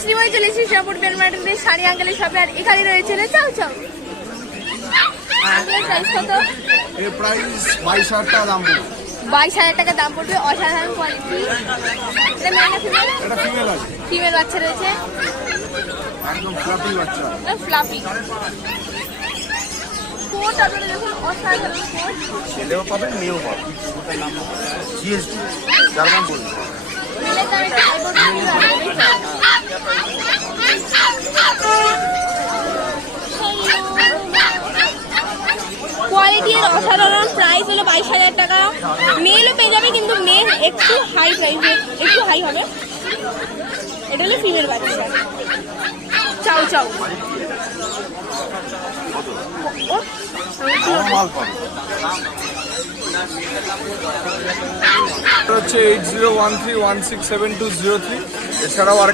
শ্রীময় চলে এসেছি শ্রীরামপুর বেলমার্টের শাড়ি আঙ্কেলের শপে। আর এখানে রয়েছে রে চাও চাও। প্রাইস কত? এর প্রাইস 22,000 টাকা দাম পড়বে। 22,000 টাকা দাম পড়বে। অসাধারণ কোয়ালিটি। এটা মেয়ে না ফিমেল? এটা ফিমেল আছে, ফিমেল বাচ্চা রয়েছে, একদম ফ্লাফি বাচ্চা। Fluffy coat. আপনারা দেখুন অসাধারণ কোট। ছেলেও পাবেন মেয়েও পাবেন। জিএসটি জার্মান বলি। মেলের দাম একটু হাই পড়বে, কোয়ালিটির অসাধারণ। প্রাইস হলো 22,000 টাকা। মেলও পেয়ে যাবে, কিন্তু মেল একটু হাই প্রাইসে, একটু হাই হবে। এটা হলো ফিমেল বাচ্চা চাও চাও। মাল পাবে। হচ্ছে 8013167203। এছাড়াও আর